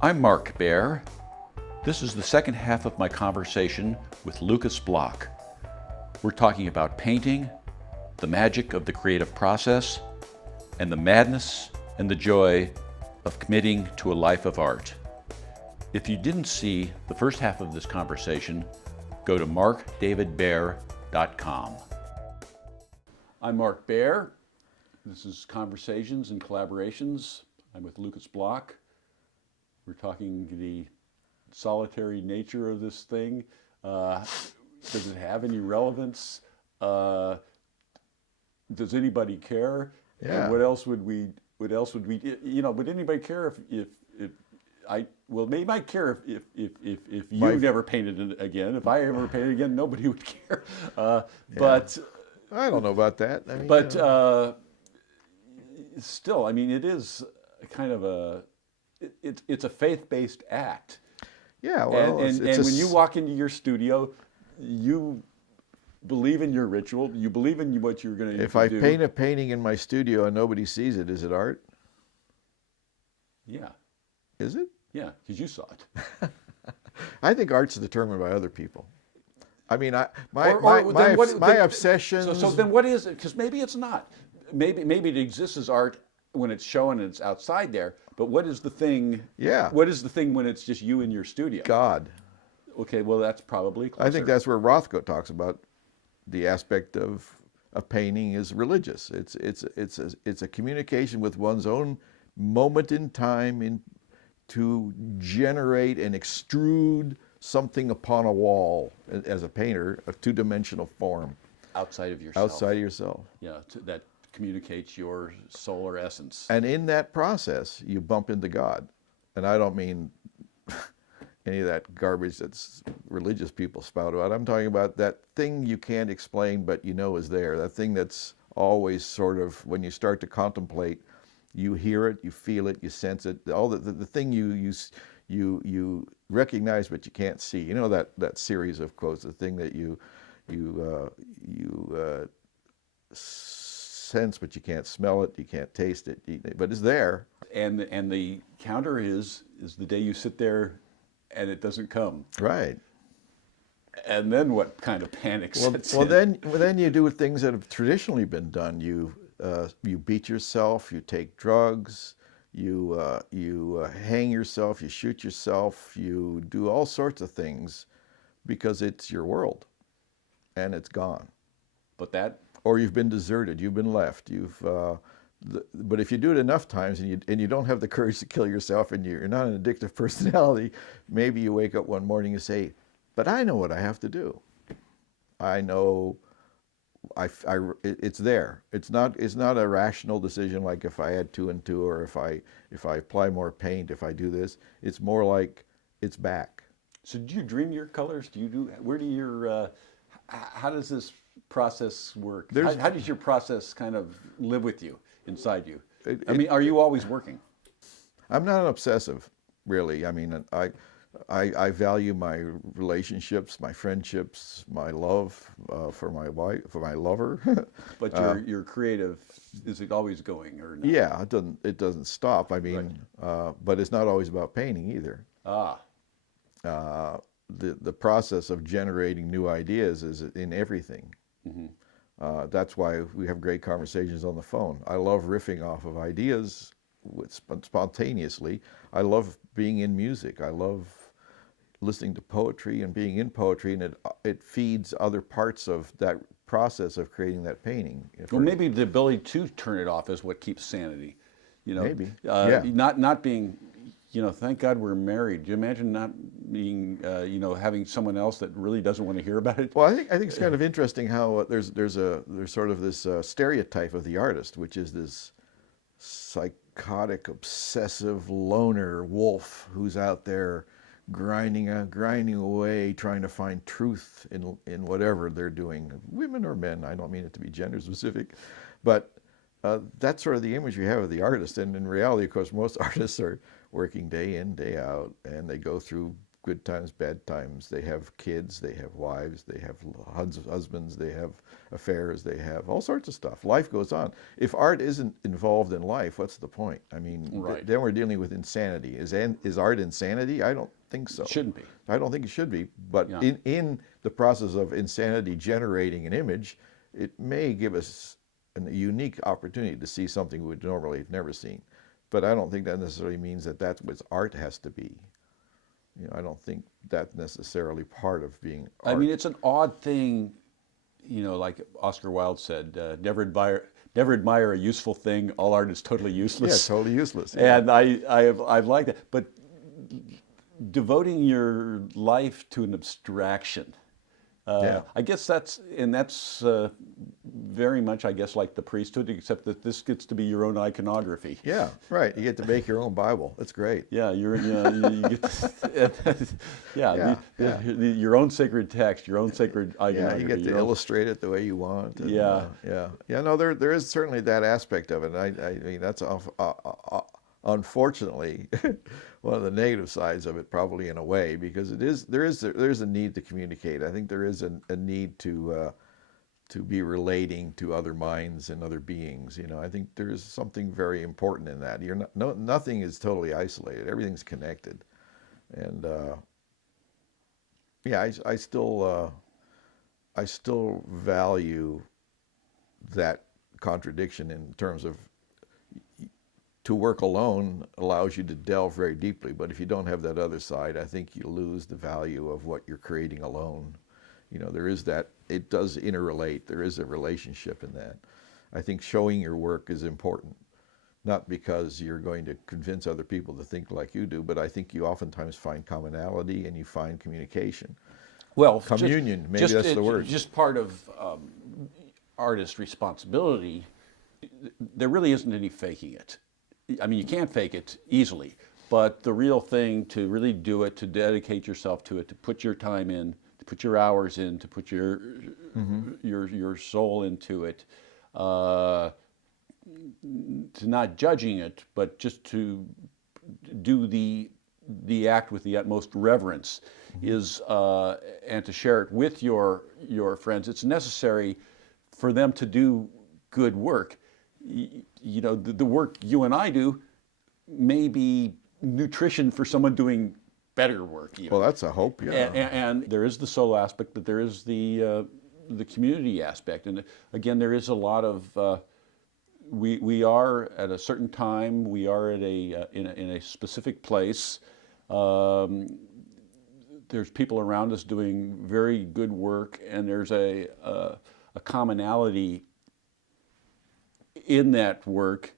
I'm Mark Baer. This is the second half of my conversation with Blok. We're talking about painting, the magic of the creative process, and the madness and the joy of committing to a life of art. If you didn't see the first half of this conversation, go to markdavidbaer.com. I'm Mark Baer. This is Conversations and Collaborations. I'm with Blok. We're talking the solitary nature of this thing. Does it have any relevance? Does anybody care? Yeah. And what else would we? Would anybody care if they might care if you never painted it again. If I ever painted again, nobody would care. But I don't know about that. I mean, still, I mean, it is kind of it's a faith-based act. Yeah, well, and when you walk into your studio, you believe in your ritual. You believe in what you're going to do. If I paint a painting in my studio and nobody sees it, is it art? Yeah. Is it? Yeah, because you saw it. I think art's determined by other people. I mean, my obsessions. So then, what is it? Because maybe it's not. Maybe it exists as art when it's shown and it's outside there. But what is the thing? Yeah. What is the thing when it's just you in your studio? God. Okay, well that's probably closer. I think that's where Rothko talks about the aspect of a painting is religious. It's a communication with one's own moment in time to generate and extrude something upon a wall as a painter, a two-dimensional form. Outside of yourself. Outside of yourself. Yeah, that communicates your soul or essence. And in that process, you bump into God. And I don't mean any of that garbage that's religious people spout about. I'm talking about that thing you can't explain but you know is there. That thing that's always sort of, when you start to contemplate, you hear it, you feel it, you sense it. All the thing you recognize but you can't see. You know that series of quotes, the thing that you sense but you can't smell it, you can't taste it, but it's there. And the counter is the day you sit there and it doesn't come. Right. And then what kind of panic sets in? Then you do things that have traditionally been done. You beat yourself, you take drugs, you hang yourself, you shoot yourself, you do all sorts of things because it's your world and it's gone. Or you've been deserted, you've been left, but if you do it enough times and you don't have the courage to kill yourself and you're not an addictive personality, maybe you wake up one morning and say, but I know what I have to do. I know it's there. It's not a rational decision like if I add 2 and 2 or if I apply more paint, if I do this. It's more like it's back. So do you dream your colors? How does this process work? How does your process kind of live with you, inside you? Are you always working? I'm not an obsessive, really. I mean, I value my relationships, my friendships, my love for my wife, for my lover. But you're creative. Is it always going or not? Yeah, it doesn't stop. I mean, right. But it's not always about painting either. The process of generating new ideas is in everything. Mm-hmm. That's why we have great conversations on the phone. I love riffing off of ideas spontaneously. I love being in music. I love listening to poetry and being in poetry, and it feeds other parts of that process of creating that painting. Well, maybe the ability to turn it off is what keeps sanity. Maybe. Yeah. Not being. Thank God we're married. Do you imagine not being, having someone else that really doesn't want to hear about it? Well, I think it's kind of interesting how there's sort of this stereotype of the artist, which is this psychotic, obsessive loner wolf who's out there grinding away, trying to find truth in whatever they're doing. Women or men, I don't mean it to be gender specific, but that's sort of the image we have of the artist. And in reality, of course, most artists are working day in, day out, and they go through good times, bad times. They have kids, they have wives, they have husbands, they have affairs, they have all sorts of stuff. Life goes on. If art isn't involved in life, what's the point? I mean, Right. then we're dealing with insanity. Is art insanity? I don't think so. It shouldn't be. I don't think it should be. But Yeah. in the process of insanity generating an image, it may give us a unique opportunity to see something we would normally have never seen. But I don't think that necessarily means that that's what art has to be. You know, I don't think that's necessarily part of being art. I mean, it's an odd thing, you know, like Oscar Wilde said, never admire a useful thing. All art is totally useless. Yeah, totally useless. Yeah. And I've liked that. But devoting your life to an abstraction, Yeah. I guess that's very much, I guess, like the priesthood, except that this gets to be your own iconography. Yeah, right. You get to make your own Bible. That's great. Yeah, you get to, Yeah, your own sacred text, your own sacred Yeah, iconography. you get to illustrate it the way you want. And, Yeah. Yeah. No, there is certainly that aspect of it. I mean, that's unfortunately one of the negative sides of it, probably, in a way, because there is a need to communicate. I think there is a need to be relating to other minds and other beings. You know, I think there is something very important in that. Nothing is totally isolated. Everything's connected, and yeah, I still value that contradiction in terms of, to work alone allows you to delve very deeply, but if you don't have that other side, I think you lose the value of what you're creating alone. You know, there is that, it does interrelate, there is a relationship in that. I think showing your work is important, not because you're going to convince other people to think like you do, but I think you oftentimes find commonality and you find communication. Well, Communion, maybe that's the word. Just part of artist responsibility, there really isn't any faking it. I mean, you can't fake it easily, but the real thing, to really do it, to dedicate yourself to it, to put your time in, to put your hours in, to put your soul into it, to not judging it, but just to do the act with the utmost reverence, is and to share it with your friends. It's necessary for them to do good work. You know, the work you and I do may be nutrition for someone doing better work. Even. Well, that's a hope, yeah. And there is the solo aspect, but there is the community aspect. And again, there is a lot of we are at a certain time. We are at in a specific place. There's people around us doing very good work, and there's a commonality in that work,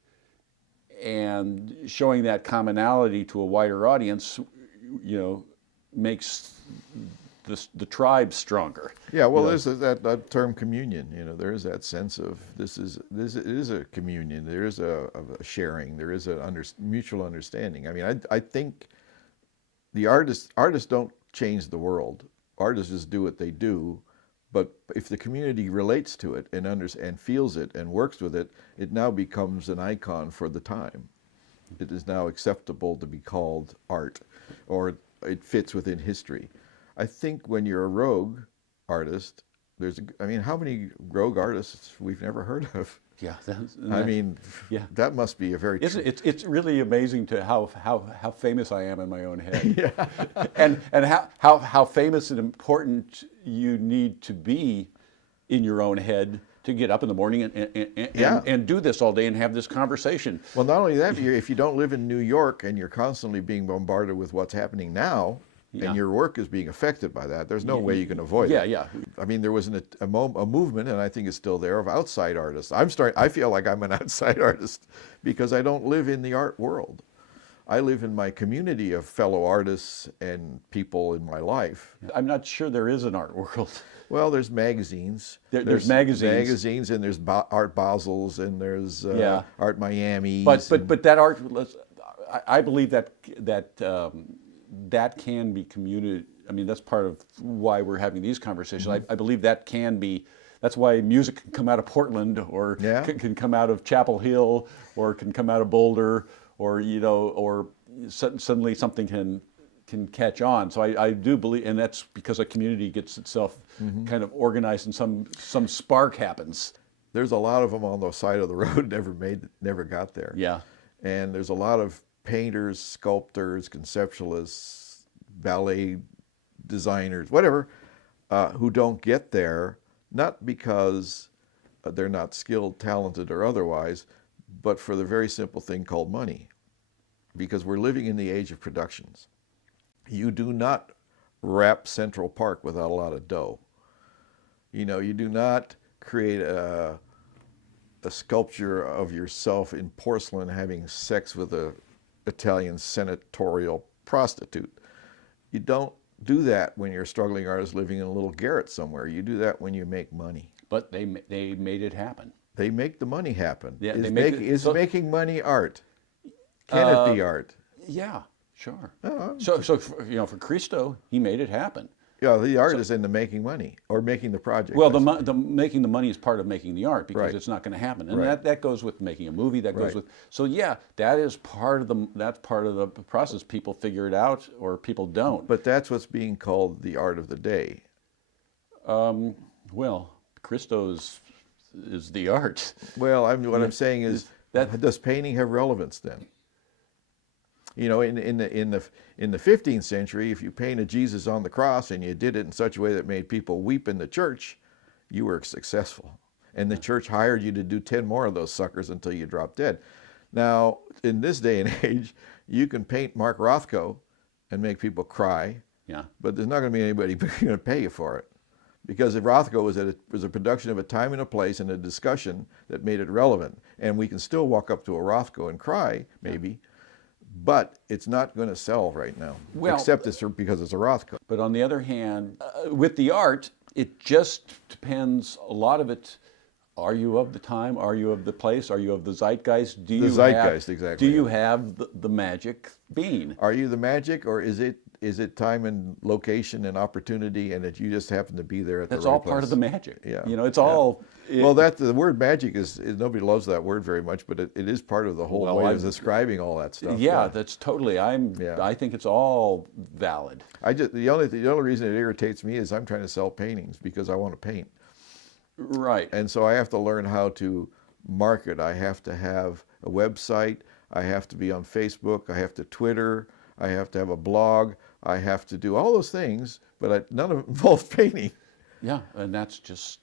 and showing that commonality to a wider audience, you know, makes the tribe stronger. Yeah, well, there's that term communion. You know, there is that sense of it is a communion. There is a sharing. There is a mutual understanding. I mean, I think the artists don't change the world. Artists just do what they do. But if the community relates to it and feels it and works with it, it now becomes an icon for the time. It is now acceptable to be called art, or it fits within history. I think when you're a rogue artist, I mean, how many rogue artists we've never heard of? Yeah, I mean, yeah, that must be a very. It's really amazing to how famous I am in my own head. Yeah. and how famous and important you need to be in your own head to get up in the morning and do this all day and have this conversation. Well, not only that, if you don't live in New York and you're constantly being bombarded with what's happening now, and your work is being affected by that, there's no way you can avoid it. Yeah. I mean, there was a movement, and I think it's still there, of outside artists. I feel like I'm an outside artist because I don't live in the art world. I live in my community of fellow artists and people in my life. I'm not sure there is an art world. Well, there's magazines. There's magazines. And there's Art Basels, and there's Art Miami. But that art, I believe that can be communicated. I mean, that's part of why we're having these conversations. I believe that can be. That's why music can come out of Portland, or can come out of Chapel Hill, or can come out of Boulder, or suddenly something can catch on. So I do believe, and that's because a community gets itself kind of organized and some spark happens. There's a lot of them on the side of the road never got there. Yeah. And there's a lot of painters, sculptors, conceptualists, ballet designers, whatever, who don't get there, not because they're not skilled, talented, or otherwise, but for the very simple thing called money. Because we're living in the age of productions. You do not wrap Central Park without a lot of dough. You know, you do not create a sculpture of yourself in porcelain having sex with an Italian senatorial prostitute. You don't do that when you're a struggling artist living in a little garret somewhere. You do that when you make money. But they made it happen. They make the money happen. Yeah, Is making money art? Can it be art? Yeah, sure. Oh, so you know, for Cristo, he made it happen. Yeah, the art is in the making money or making the project. Well, the making the money is part of making the art because Right. it's not going to happen, and Right. that goes with making a movie. That goes Right. with yeah, that is part of the process. People figure it out or people don't. But that's what's being called the art of the day. Well, Cristo is the art. Well, what I'm saying is, that- does painting have relevance then? You know, in the 15th century, if you painted Jesus on the cross and you did it in such a way that made people weep in the church, you were successful. And the church hired you to do 10 more of those suckers until you dropped dead. Now, in this day and age, you can paint Mark Rothko and make people cry, Yeah. but there's not going to be anybody going to pay you for it. Because if Rothko was a production of a time and a place and a discussion that made it relevant. And we can still walk up to a Rothko and cry, maybe, but it's not going to sell right now, Well, except because it's a Rothko. But on the other hand, with the art, it just depends. A lot of it. Are you of the time? Are you of the place? Are you of the zeitgeist? The zeitgeist, exactly. Do you have the magic bean? Are you the magic, or is it time and location and opportunity, and that you just happen to be there at That's the right all place? part of the magic. Yeah. You know, it's all. Well, the word magic is nobody loves that word very much, but it is part of the whole way of describing all that stuff. Yeah, that's totally. I think it's all valid. The only reason it irritates me is I'm trying to sell paintings because I want to paint. Right. And so I have to learn how to market. I have to have a website. I have to be on Facebook. I have to Twitter. I have to have a blog. I have to do all those things, but none of it involves painting. Yeah, and that's just.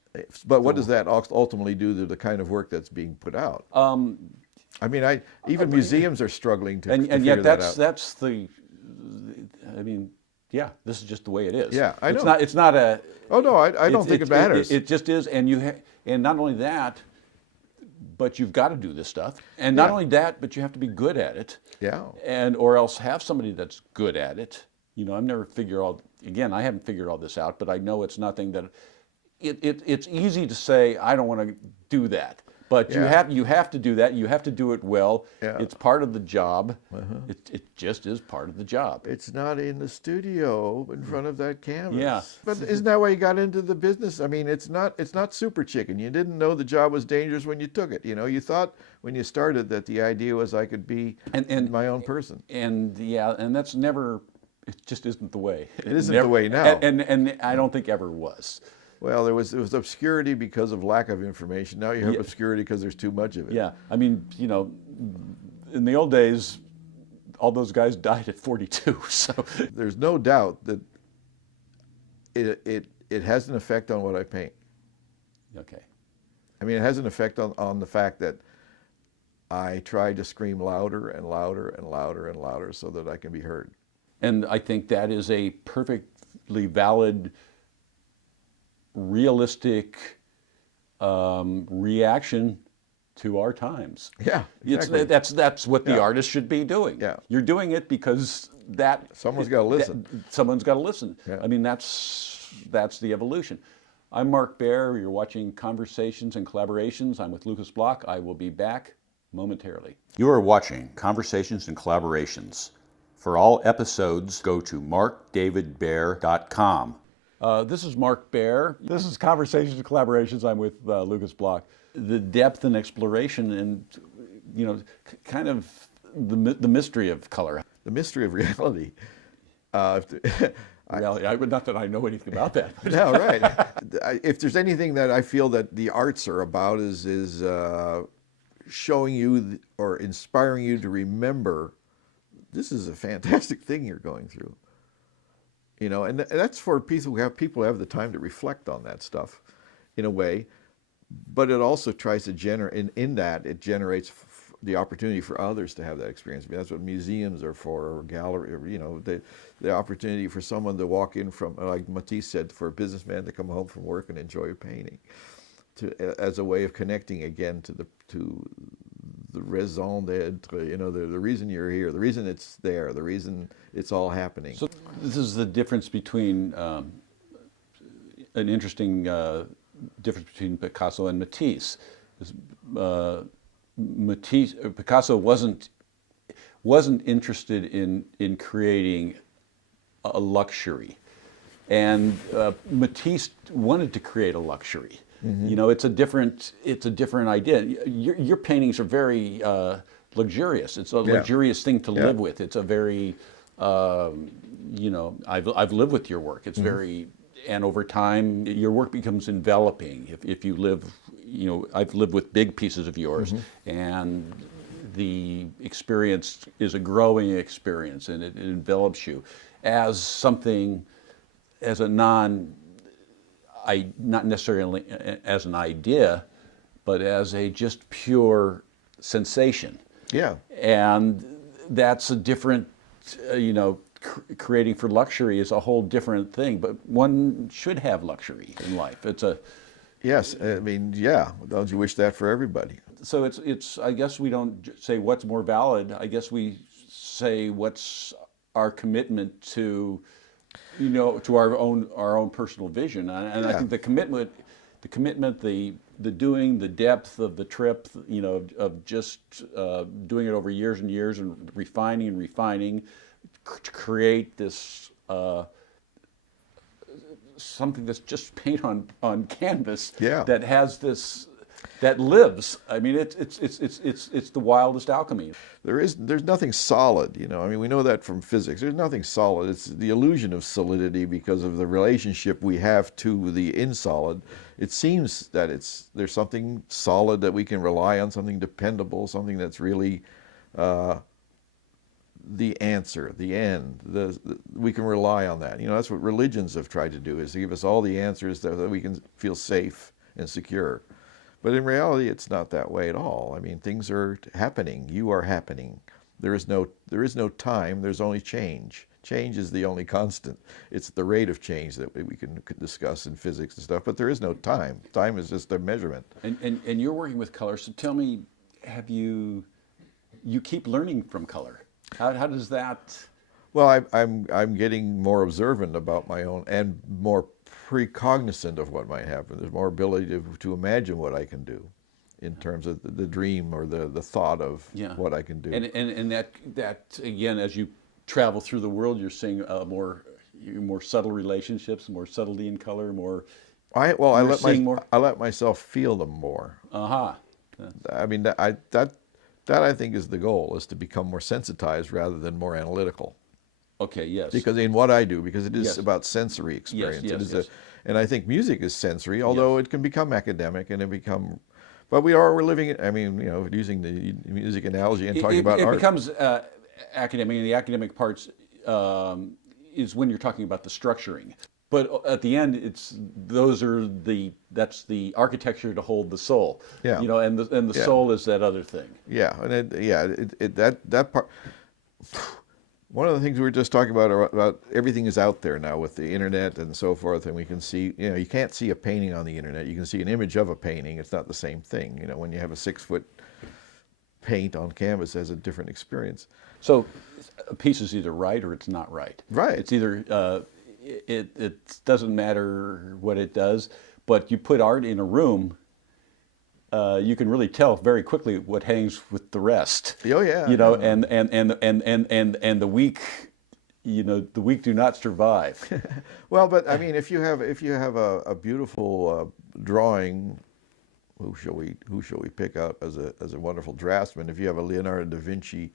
But what does that ultimately do to the kind of work that's being put out? I mean, even museums are struggling to And figure yet that out. that's the. I mean, yeah, this is just the way it is. Yeah, I know. It's not a. Oh no, I don't think it matters. It just is, and and not only that, but you've got to do this stuff, and not only that, but you have to be good at it. Yeah. And or else have somebody that's good at it. You know, I haven't figured all this out, but I know it's nothing that. It's easy to say I don't want to do that, but you have to do that. You have to do it well. Yeah. It's part of the job. It just is part of the job. It's not in the studio in front of that canvas. Yeah. But isn't that why you got into the business? I mean, it's not super chicken. You didn't know the job was dangerous when you took it. You know, you thought when you started that the idea was I could be my own person. And that's never. It just isn't the way. It isn't the way now. And I don't think ever was. Well, there was obscurity because of lack of information. Now you have obscurity because there's too much of it. Yeah, I mean, you know, in the old days, all those guys died at 42. So there's no doubt that it has an effect on what I paint. Okay. I mean, it has an effect on the fact that I try to scream louder and louder and louder and louder so that I can be heard. And I think that is a perfectly valid, realistic reaction to our times. Yeah, exactly. That's what the artist should be doing. Yeah. You're doing it because someone's got to listen. Someone's got to listen. Yeah. I mean, that's the evolution. I'm Mark Baer. You're watching Conversations and Collaborations. I'm with Lucas Blok. I will be back momentarily. You are watching Conversations and Collaborations. For all episodes, go to markdavidbaer.com. This is Mark Baer. This is Conversations and Collaborations. I'm with Lucas Blok. The depth and exploration and, you know, kind of the mystery of color. The mystery of reality. Reality. Not that I know anything about that. No, right. If there's anything that I feel that the arts are about is showing you or inspiring you to remember this is a fantastic thing you're going through. You know, and that's for people who have the time to reflect on that stuff in a way. But it also tries to generate, in that, it generates the opportunity for others to have that experience. I mean, that's what museums are for, or gallery, or, you know, the opportunity for someone to walk in from, like Matisse said, for a businessman to come home from work and enjoy a painting, as a way of connecting again to the raison d'être, you know, the reason you're here, the reason it's there, the reason it's all happening. So this is the difference between an interesting difference between Picasso and Matisse. Picasso wasn't interested in creating a luxury, and Matisse wanted to create a luxury. You know, it's a different idea. Your paintings are very luxurious. It's a luxurious thing to live with. It's a very, you know, I've lived with your work. It's very, and over time, your work becomes enveloping. If you live, you know, I've lived with big pieces of yours, and the experience is a growing experience, and it envelops you as something, as a not necessarily as an idea, but as a just pure sensation. Yeah. And that's a different, you know, creating for luxury is a whole different thing, but one should have luxury in life. It's a... Yes, I mean, yeah, don't you wish that for everybody? So it's I guess we don't say what's more valid. I guess we say what's our commitment to, you know, to our own personal vision. And I think the commitment, the doing, the depth of the trip, you know, of just doing it over years and years and refining to create this something that's just paint on canvas that has this, that lives. I mean, it's the wildest alchemy. There's nothing solid, you know. I mean, we know that from physics. There's nothing solid. It's the illusion of solidity because of the relationship we have to the insolid. It seems that there's something solid that we can rely on, something dependable, something that's really the answer, the end. We can rely on that. You know, that's what religions have tried to do, is to give us all the answers that we can feel safe and secure. But in reality, it's not that way at all. I mean, things are happening. You are happening. There is no time. There's only change. Change is the only constant. It's the rate of change that we can discuss in physics and stuff. But there is no time. Time is just a measurement. And you're working with color. So tell me, you keep learning from color? How does that? Well, I'm getting more observant about my own and more precognizant of what might happen. There's more ability to imagine what I can do in terms of the dream or the thought of what I can do. And that again, as you travel through the world, you're seeing more subtle relationships, more subtlety in color, more. I let myself feel them more. I mean, that I think is the goal, is to become more sensitized rather than more analytical. Okay, yes. Because in what I do, because it is about sensory experience. Yes. And I think music is sensory, although it can become academic and but we're living it. I mean, you know, using the music analogy and talking about art. It becomes academic, and the academic parts is when you're talking about the structuring. But at the end, that's the architecture to hold the soul. Yeah. You know, and the soul is that other thing. Yeah, and that part. One of the things we were just talking about everything is out there now with the internet and so forth, and we can see, you know, you can't see a painting on the internet. You can see an image of a painting. It's not the same thing. You know, when you have a 6-foot paint on canvas, it has a different experience. So a piece is either right or it's not right. Right. It's either, it doesn't matter what it does, but you put art in a room, you can really tell very quickly what hangs with the rest. Oh yeah. You know, and the weak, you know, the weak do not survive. Well, but I mean, if you have a beautiful drawing, who shall we pick out as a wonderful draftsman? If you have a Leonardo da Vinci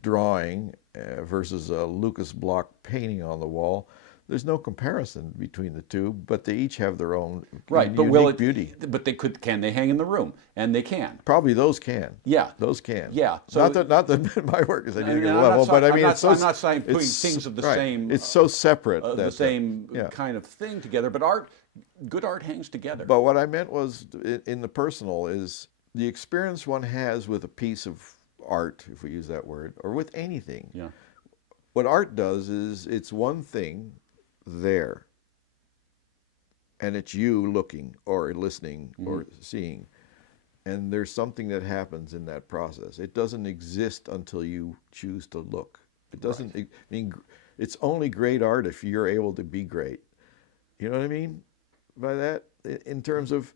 drawing versus a Lucas Blok painting on the wall, there's no comparison between the two, but they each have their own Right, but unique beauty. But can they hang in the room? And they can. Probably those can. Yeah, Those can. Yeah. So not that my work is any I'm level, not, but I I'm mean, not, it's so, I'm not saying putting it's- things of the right. same. It's so separate. The same yeah. kind of thing together, but good art hangs together. But what I meant was, in the personal, is the experience one has with a piece of art, if we use that word, or with anything. Yeah. What art does is it's one thing there, and it's you looking or listening or seeing, and there's something that happens in that process. It doesn't exist until you choose to look. It doesn't. I mean, it's only great art if you're able to be great. You know what I mean by that? In terms of,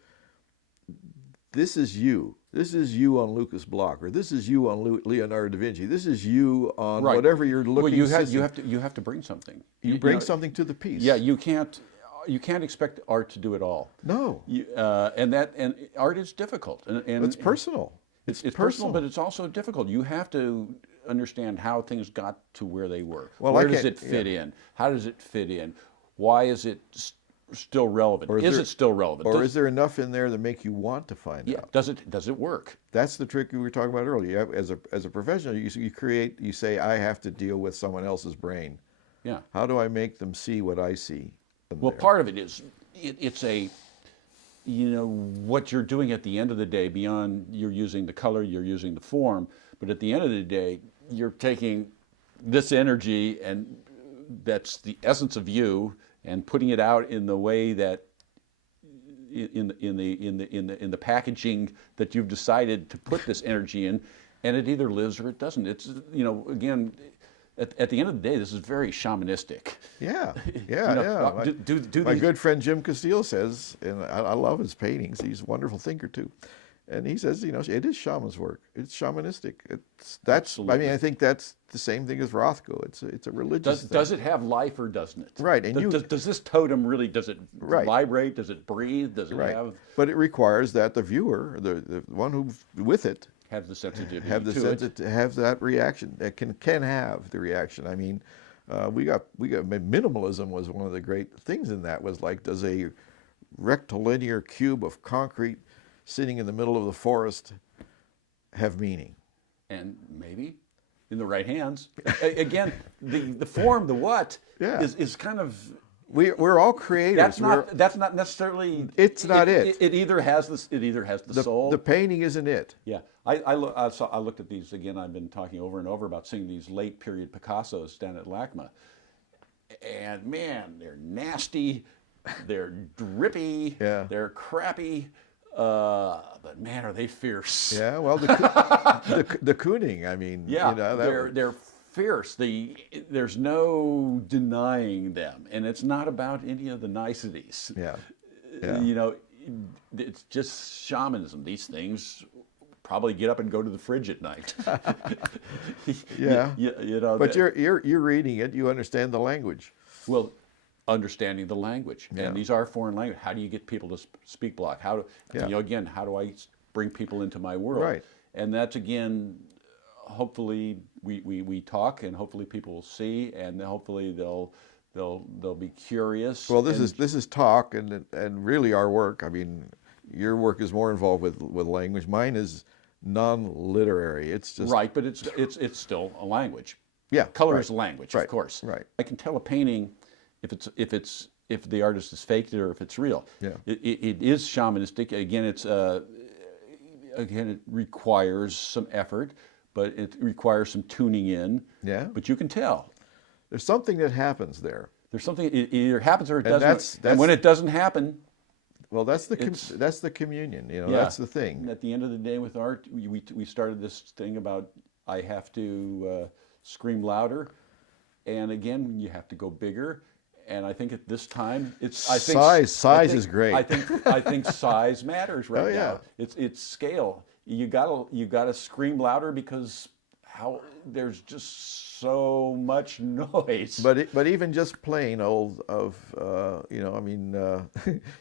this is you. This is you on Lucas Blok, or this is you on Leonardo da Vinci. This is you on whatever you're looking. Well, you have to bring something. You bring something to the piece. Yeah, you can't expect art to do it all. No. And art is difficult, and It's personal. It's personal, but it's also difficult. You have to understand how things got to where they were. Well, where does it fit in? How does it fit in? Why is it still relevant? Is it still relevant? Or is there enough in there to make you want to find out? Does it work? That's the trick we were talking about earlier. As a professional, you say, I have to deal with someone else's brain. Yeah. How do I make them see what I see? Well, part of it is it's what you're doing at the end of the day, beyond you're using the color, you're using the form, but at the end of the day, you're taking this energy, and that's the essence of you, and putting it out in the way that in the packaging that you've decided to put this energy in, and it either lives or it doesn't. It's again, at the end of the day, this is very shamanistic. Yeah, Do my good friend Jim Castile says, and I love his paintings. He's a wonderful thinker too, and he says, it is shaman's work. It's shamanistic. Absolutely. I mean, I think that's the same thing as Rothko. It's a religious thing. Does it have life or doesn't it? Right, and does this totem really, does it vibrate? Does it breathe? Does it have? But it requires that the viewer, the one who's with it, have the sensitivity have that reaction. That can have the reaction. I mean, we got minimalism was one of the great things in that. Was like, does a rectilinear cube of concrete sitting in the middle of the forest have meaning? And maybe in the right hands. Again, the form, the what, is kind of. We're all creators. That's not necessarily. It's not it. It either has this. It either has the soul. The painting isn't it. Yeah, I looked at these again. I've been talking over and over about seeing these late period Picassos down at LACMA, and man, they're nasty, they're drippy, they're crappy, but man, are they fierce. Yeah, well, the cooning. I mean, they're fierce. There's no denying them, and it's not about any of the niceties. Yeah. It's just shamanism. These things probably get up and go to the fridge at night. Yeah. But you're reading it. You understand the language. Well, understanding the language, and these are foreign language. How do you get people to speak Blok? How do I bring people into my world? Right. And that's again. Hopefully we talk, and hopefully people will see, and hopefully they'll be curious. Well, this is talk, and really our work. I mean, your work is more involved with language. Mine is non-literary. It's just right, but it's still a language. Yeah, color is a language, right, of course. Right. I can tell a painting if the artist has faked it or if it's real. Yeah. It is shamanistic. Again, it requires some effort. But it requires some tuning in. Yeah. But you can tell. There's something that happens there. There's something. It either happens or it doesn't. That's, and when it doesn't happen. Well, that's the communion. That's the thing. And at the end of the day, with art, we started this thing about I have to scream louder, and again you have to go bigger. And I think at this time, size is great. I think size matters right now. It's scale. You gotta scream louder because there's just so much noise. But even just plain old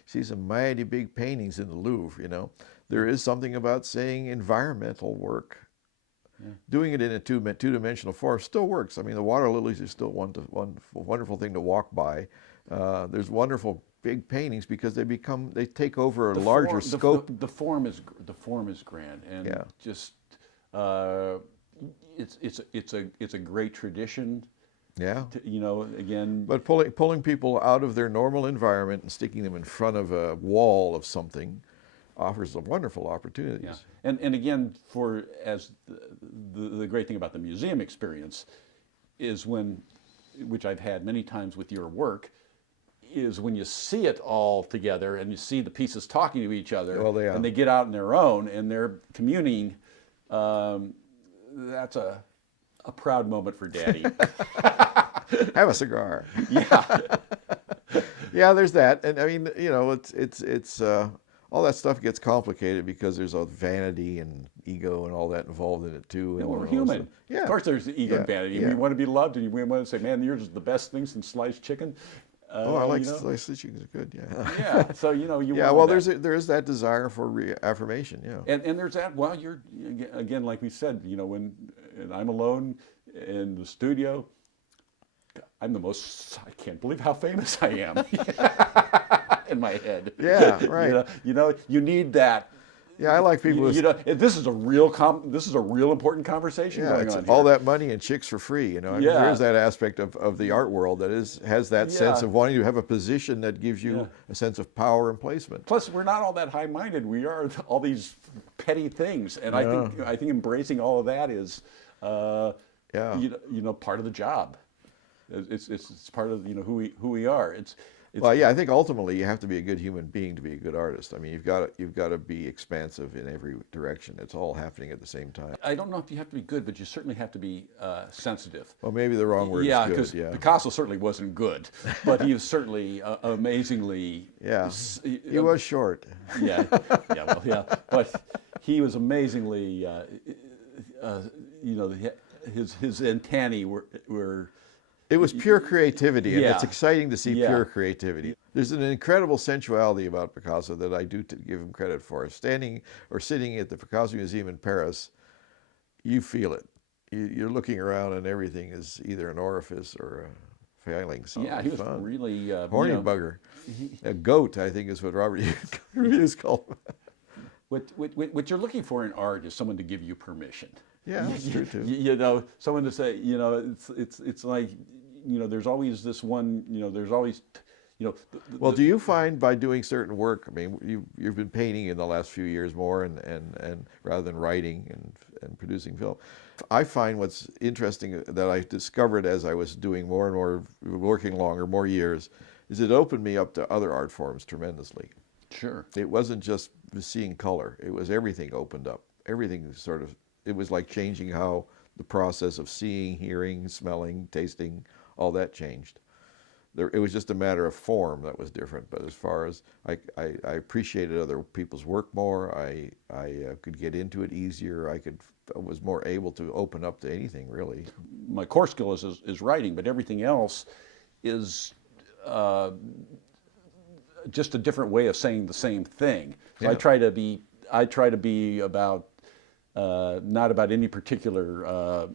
see some mighty big paintings in the Louvre. There is something about saying environmental work doing it in a two-dimensional form still works. I mean, the water lilies are still one wonderful thing to walk by. There's wonderful big paintings because they take over a larger scope. The form is grand, and just it's a great tradition. Yeah. Again. But pulling people out of their normal environment and sticking them in front of a wall of something offers a wonderful opportunities. Yeah. And again, as the great thing about the museum experience is which I've had many times with your work, is when you see it all together and you see the pieces talking to each other, and they get out on their own and they're communing. That's a proud moment for Daddy. Have a cigar. Yeah. Yeah, there's that. And I mean, it's all that stuff gets complicated because there's a vanity and ego and all that involved in it too. And we're human. Yeah. Of course there's ego and vanity. Yeah. We want to be loved, and we want to say, man, yours is the best thing since sliced chicken. I like sliced chicken. Is good. Yeah. Yeah. So you yeah. Well, there is that desire for affirmation. Yeah. And there's that. Well, you're again, like we said, when I'm alone in the studio, I can't believe how famous I am in my head. Yeah. Right. You need that. Yeah, I like people. This is a real important conversation going on here. All that money and chicks for free. I mean, there is that aspect of the art world that has that sense of wanting to have a position that gives you a sense of power and placement. Plus, we're not all that high-minded. We are all these petty things, and I think embracing all of that is, part of the job. It's part of who we are. Well, yeah, I think ultimately you have to be a good human being to be a good artist. I mean, you've got to be expansive in every direction. It's all happening at the same time. I don't know if you have to be good, but you certainly have to be sensitive. Well, maybe the wrong word is good. Because Picasso certainly wasn't good, but he was certainly amazingly. Yeah, he was short. Yeah, but he was amazingly. His antennae were. It was pure creativity, and it's exciting to see pure creativity. There's an incredible sensuality about Picasso that I do give him credit for. Standing or sitting at the Picasso Museum in Paris, you feel it. You're looking around and everything is either an orifice or a failing. So yeah, he was really... horny bugger. A goat, I think is what Robert Hughes called him. What you're looking for in art is someone to give you permission. Yeah, that's true too. Someone to say, it's like, there's always this one, there's always, Well, do you find by doing certain work, I mean, you've been painting in the last few years more, and rather than writing and producing film. I find what's interesting that I discovered as I was doing more and more, working longer, more years, is it opened me up to other art forms tremendously. Sure. It wasn't just seeing color. It was everything opened up. Everything it was like changing how the process of seeing, hearing, smelling, tasting, all that changed. It was just a matter of form that was different. But as far as I appreciated other people's work more, I could get into it easier. I was more able to open up to anything, really. My core skill is writing, but everything else is just a different way of saying the same thing. So I try to be about not about any particular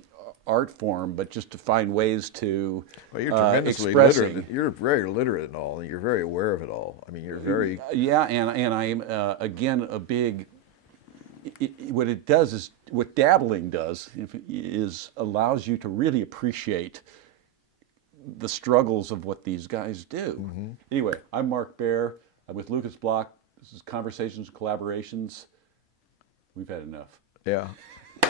art form, but just to find ways to you're tremendously expressing. Literate. You're very literate in all, and you're very aware of it all. I mean, you're very... Yeah, and I'm, again, a big... what it does is, what dabbling does, is allows you to really appreciate the struggles of what these guys do. Mm-hmm. Anyway, I'm Mark Baer. I'm with Lucas Blok. This is Conversations and Collaborations. We've had enough. Yeah.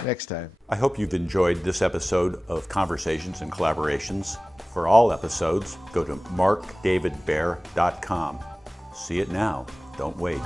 Next time. I hope you've enjoyed this episode of Conversations and Collaborations. For all episodes, go to markdavidbaer.com. See it now. Don't wait.